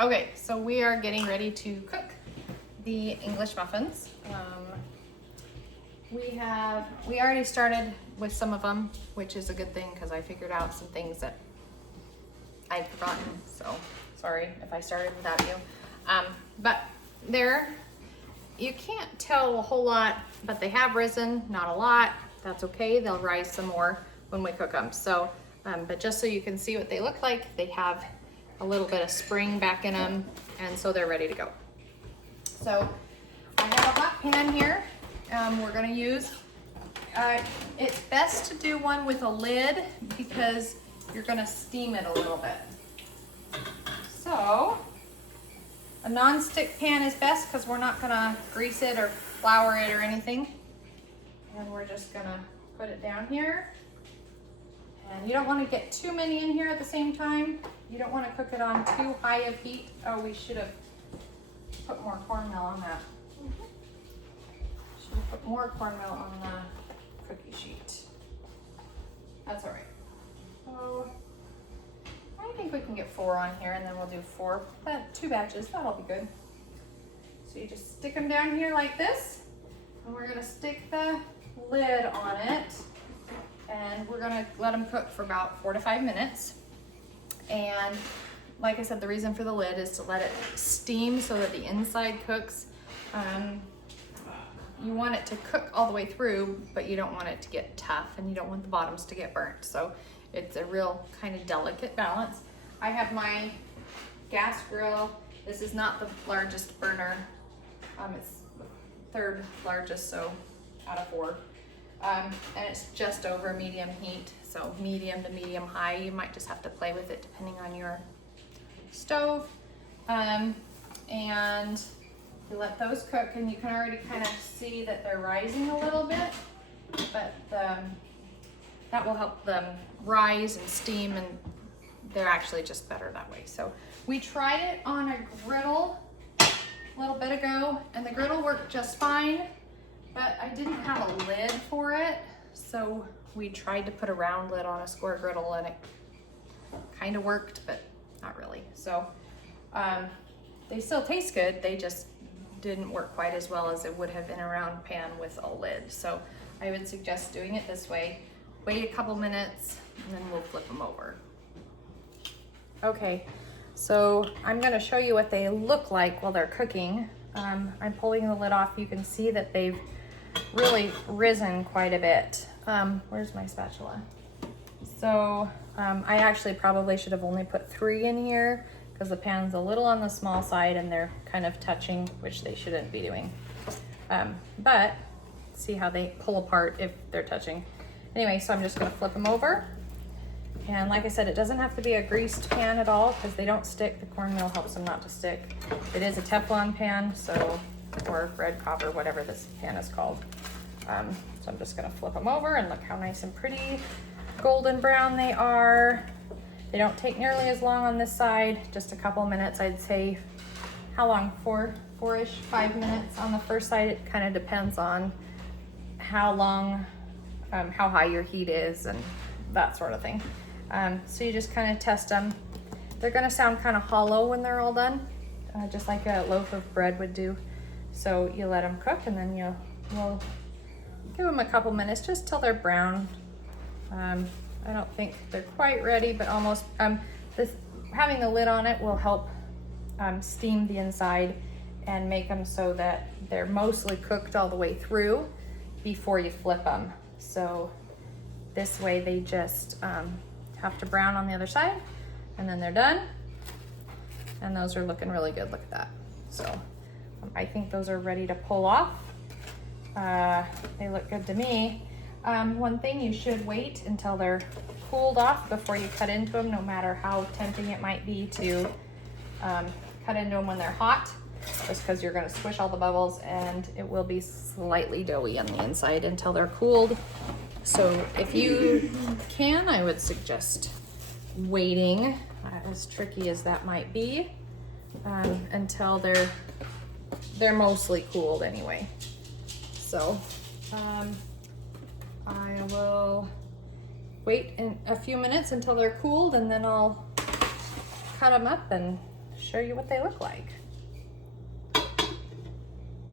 Okay, so we are getting ready to cook the English muffins. We already started with some of them, which is a good thing because I figured out some things that I'd forgotten. So sorry if I started without you. But you can't tell a whole lot, but they have risen, not a lot. That's okay. They'll rise some more when we cook them. So, but just so you can see what they look like, they have a little bit of spring back in them, and so they're ready to go. So I have a hot pan here. We're gonna use, it's best to do one with a lid because you're gonna steam it a little bit. So a non-stick pan is best because we're not gonna grease it or flour it or anything. And we're just gonna put it down here. And you don't want to get too many in here at the same time. You don't want to cook it on too high of heat. Oh, we should have put more cornmeal on that. Should have put more cornmeal on the cookie sheet. That's all right. So I think we can get 4 on here, and then we'll do 2 batches. That'll be good. So you just stick them down here like this, and we're gonna stick the lid on it. And we're gonna let them cook for about 4 to 5 minutes. And like I said, the reason for the lid is to let it steam so that the inside cooks. You want it to cook all the way through, but you don't want it to get tough, and you don't want the bottoms to get burnt. So it's a real kind of delicate balance. I have my gas grill. This is not the largest burner. It's the 3rd largest, so out of 4. And it's just over medium heat, so medium to medium high. You might just have to play with it depending on your stove. And you let those cook, and you can already kind of see that they're rising a little bit, but that will help them rise and steam, and they're actually just better that way. So we tried it on a griddle a little bit ago, and the griddle worked just fine. But I didn't have a lid for it, so we tried to put a round lid on a square griddle, and it kind of worked, but not really. So they still taste good, they just didn't work quite as well as it would have in a round pan with a lid. So I would suggest doing it this way. Wait a couple minutes, and then we'll flip them over. Okay, so I'm gonna show you what they look like while they're cooking. I'm pulling the lid off. You can see that they've really risen quite a bit. Where's my spatula? So I actually probably should have only put 3 in here because the pan's a little on the small side and they're kind of touching, which they shouldn't be doing. But see how they pull apart if they're touching. Anyway, so I'm just gonna flip them over. And like I said, it doesn't have to be a greased pan at all because they don't stick. The cornmeal helps them not to stick. It is a Teflon pan, or red copper, whatever this pan is called. So I'm just gonna flip them over, and look how nice and pretty golden brown they are. They don't take nearly as long on this side, just a couple minutes. I'd say, how long? 4-ish, 5 minutes on the first side. It kind of depends on how long, how high your heat is and that sort of thing. So you just kind of test them. They're gonna sound kind of hollow when they're all done, just like a loaf of bread would do. So you let them cook, and then we'll give them a couple minutes just till they're brown. I don't think they're quite ready, but almost. Having the lid on it will help steam the inside and make them so that they're mostly cooked all the way through before you flip them. So this way they just have to brown on the other side, and then they're done. And those are looking really good. Look at that. So I think those are ready to pull off. They look good to me. One thing, you should wait until they're cooled off before you cut into them, no matter how tempting it might be to cut into them when they're hot, just because you're going to squish all the bubbles and it will be slightly doughy on the inside until they're cooled. So if you can, I would suggest waiting, as tricky as that might be, until they're mostly cooled anyway. So I will wait in a few minutes until they're cooled, and then I'll cut them up and show you what they look like.